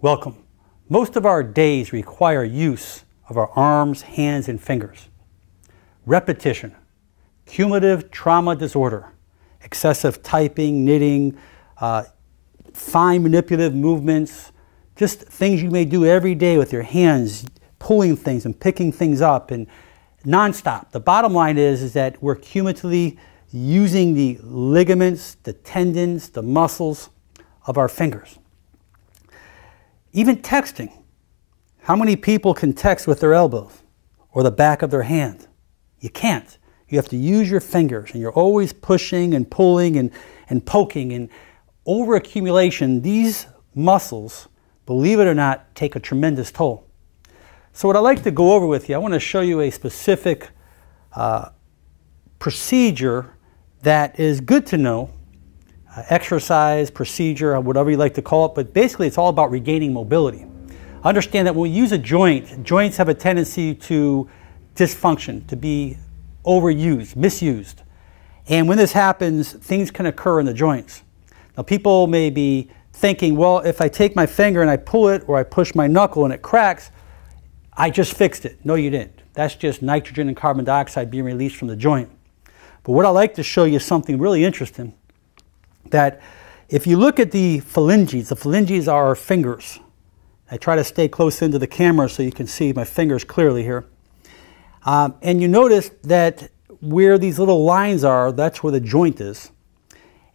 Welcome. Most of our days require use of our arms, hands, and fingers. Repetition, cumulative trauma disorder, excessive typing, knitting, fine manipulative movements, just things you may do every day with your hands, pulling things and picking things up and nonstop. The bottom line is that we're cumulatively using the ligaments, the tendons, the muscles of our fingers. Even texting. How many people can text with their elbows or the back of their hand? You can't. You have to use your fingers, and you're always pushing and pulling and poking. And over accumulation, these muscles, believe it or not, take a tremendous toll. So what I'd like to go over with you, I want to show you a specific procedure that is good to know. Exercise, procedure, whatever you like to call it, but basically it's all about regaining mobility. Understand that when we use a joint, joints have a tendency to dysfunction, to be overused, misused. And when this happens, things can occur in the joints. Now people may be thinking, well, if I take my finger and I pull it or I push my knuckle and it cracks, I just fixed it. No, you didn't. That's just nitrogen and carbon dioxide being released from the joint. But what I'd like to show you is something really interesting. That if you look at the phalanges are our fingers. I try to stay close into the camera so you can see my fingers clearly here. And you notice that where these little lines are, that's where the joint is.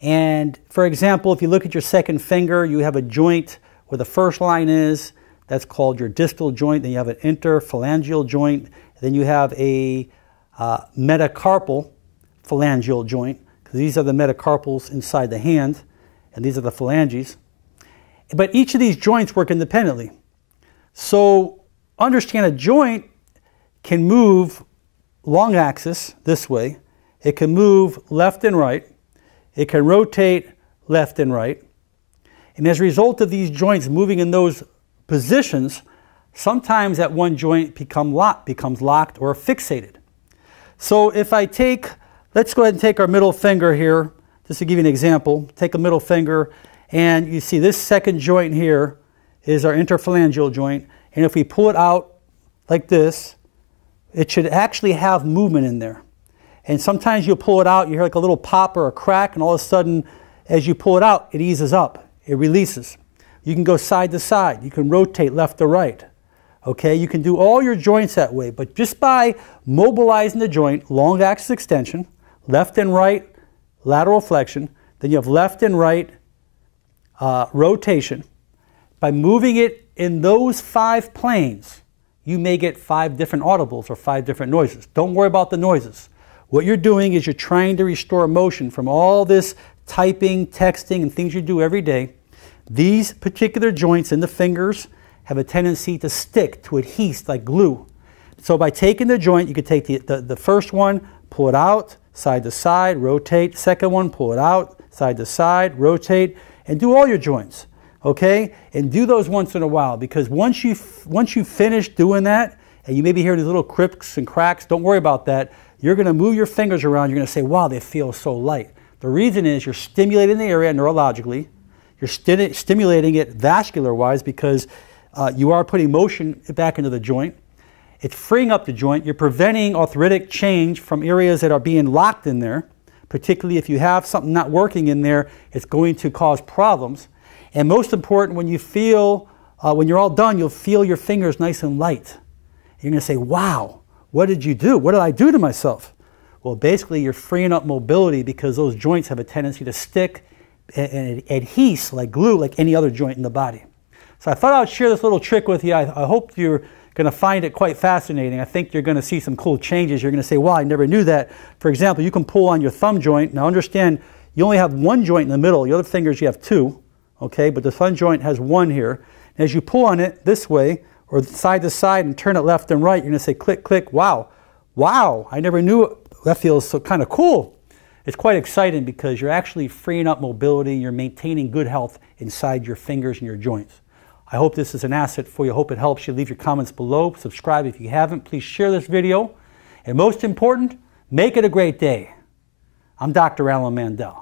And for example, if you look at your second finger, you have a joint where the first line is. That's called your distal joint. Then you have an interphalangeal joint. Then you have a metacarpal phalangeal joint. These are the metacarpals inside the hand, and these are the phalanges. But each of these joints work independently. So understand a joint can move long axis this way. It can move left and right. It can rotate left and right. And as a result of these joints moving in those positions, sometimes that one joint becomes locked or fixated. So if I take, let's go ahead and take our middle finger here, just to give you an example. Take a middle finger, and you see this second joint here is our interphalangeal joint. And if we pull it out like this, it should actually have movement in there. And sometimes you'll pull it out, you hear like a little pop or a crack, and all of a sudden, as you pull it out, it eases up, it releases. You can go side to side, you can rotate left to right. Okay, you can do all your joints that way, but just by mobilizing the joint, long axis extension, left and right lateral flexion, then you have left and right rotation. By moving it in those 5 planes, you may get 5 different audibles or 5 different noises. Don't worry about the noises. What you're doing is you're trying to restore motion from all this typing, texting, and things you do every day. These particular joints in the fingers have a tendency to stick, to adhere like glue. So by taking the joint, you could take the first one, pull it out, side to side, rotate. Second one, pull it out, side to side, rotate, and do all your joints, okay? And do those once in a while, because once you finish doing that, and you maybe hear these little cricks and cracks, don't worry about that. You're going to move your fingers around. You're going to say, wow, they feel so light. The reason is you're stimulating the area neurologically. You're stimulating it vascular-wise because you are putting motion back into the joint. It's freeing up the joint. You're preventing arthritic change from areas that are being locked in there. Particularly if you have something not working in there, it's going to cause problems. And most important, when you feel, when you're all done, you'll feel your fingers nice and light. You're going to say, wow, what did you do? What did I do to myself? Well, basically, you're freeing up mobility because those joints have a tendency to stick and adhere like glue, like any other joint in the body. So I thought I would share this little trick with you. I hope you're going to find it quite fascinating. I think you're going to see some cool changes. You're going to say, wow, I never knew that. For example, you can pull on your thumb joint. Now understand, you only have one joint in the middle. The other fingers, you have 2, okay? But the thumb joint has 1 here. And as you pull on it this way, or side to side, and turn it left and right, you're going to say, click, click, wow. Wow, I never knew. That feels so kind of cool. It's quite exciting because you're actually freeing up mobility. You're maintaining good health inside your fingers and your joints. I hope this is an asset for you. I hope it helps you. Leave your comments below. Subscribe if you haven't. Please share this video. And most important, make it a great day. I'm Dr. Alan Mandell.